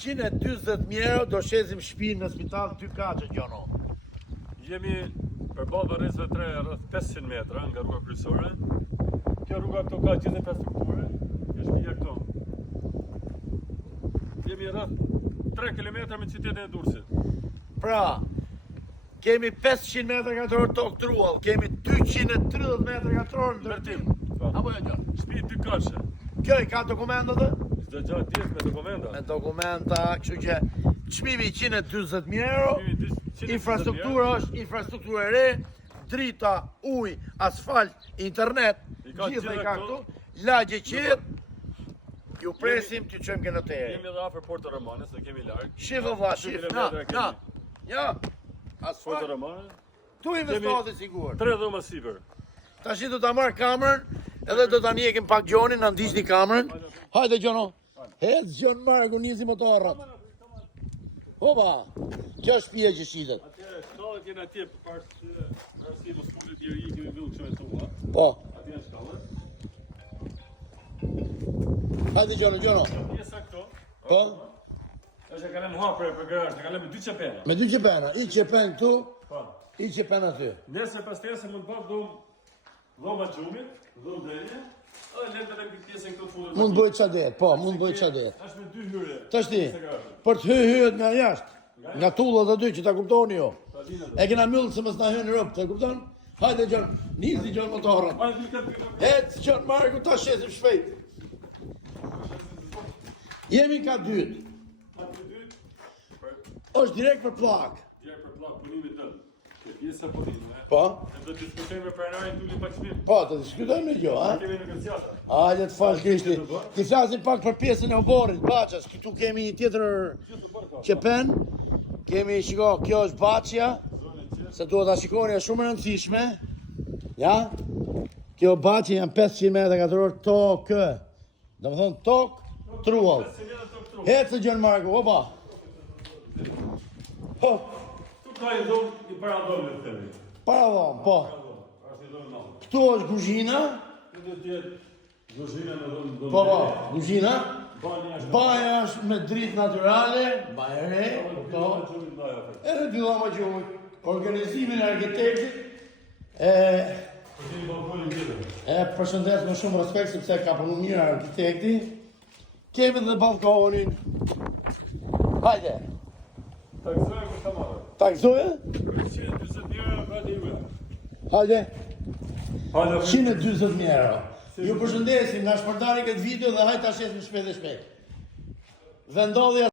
120.000 euro do shezim shtëpinë në spital 2 kaçë gjono. Jemi përballë Varrezëve 3 rreth 500 metra nga rruga kryesore. Kjo rruga këtu ka gjithë infrastrukturë, kjo shtëpia këtu. Jemi rreth 3 km me qytetin e Durrësit. Pra, kemi 500 metra katror tokë truall, kemi 230 metra katror në ndërtim. Apo jo gjono? Shtëpi 2 kaçë. Kjo i ka dokumentat? Çdo gjë tjetër me dokumenta. Me dokumenta, kështu që çmimi 140.000 euro, infrastruktura është infrastrukturë e re, drita, ujë, asfalt, internet, gjithë i ka këtu, lagje qetë, ju presim të çojmë ke notere. Jemi edhe afër Porto Romanes, ne kemi larg. Shif valla, shif, na. Ja, Porto asfalt, Romanes. tu investohet sigur. 3 dhoma sipër. Tash do ta marr kamerën, edhe do ta njekim pak Gjonin, na ndiqni kamerën. Hajde Gjono. Hec Gjon Marku nisi motorrat. Hopa, kjo është shtëpia që shitet. Atje shkallet janë atje përpara si do studiet deri i kemi vëllë çfarë thua. Po, Atje janë shkallet. hajde Gjono. Pjesa këto. Po, Është e kanë hapur për garazh, e kanë me 2 çepena. me 2 qepena, i qepen këtu, Po. i qepen aty. Nesër pastaj mund të bëj dhoma xhumit, dhomë dele, edhe le të lëmë pjesën këtu fundit. Mund bëj çadet, po, mund bëj çadet. Është me 2 hyrje. Tash ti, për të hyhet nga jashtë, nga tullat aty që ta kuptoni jo. E kena mbyllë se mos na hyn rob, ta kupton? Hajde Gjon, nisi Gjon motorrat. Ec Gjon Marku ta shesim shpejt. Jemi ka dytë. Është direkt për plak. Direkt për pllak punimit tënd. Kjo pjesa punimi, Po, Ne do të diskutojmë me pronarin tuli pa çmim. po, të diskutojmë me kjo, ha? Kemi negociata. Hajde të falë Krishti. Ti flasim pak për pjesën e oborrit, Baças. Këtu kemi një tjetër qepen. Kemi, shiko, kjo është Baçja. Se duhet ta shikoni, është shumë e rëndësishme. Ja? Kjo Baçja janë 500 metra katror tokë. Domethënë tokë truall. Hecë Gjon Marku, opa. Ho, Tu ka i dhom i para dhomit të themi. para dhom, po. Është i dhom nall. Këtu është kuzhina. Këtu do të jetë kuzhina me dhom. Po, kuzhina. Banja është. Baja është me dritë natyrale, baja e re, po. Xhumit baja. Edhe dy dhoma gjumit. Organizimin e arkitektit. Kemi balkonin tjetër. E përshëndes me shumë respekt sepse ka punu mirë arkitekti. Kemi dhe balkonin. Hajde, Ta gëzoj ku ta marrë. ta gëzoje? 140 euro vati juve. Hajde, Hajde. 120.000 euro. Ju përshëndesim nga shpërndari këtë video dhe hajde ta shesim shpejt e shpejt. Vendodhja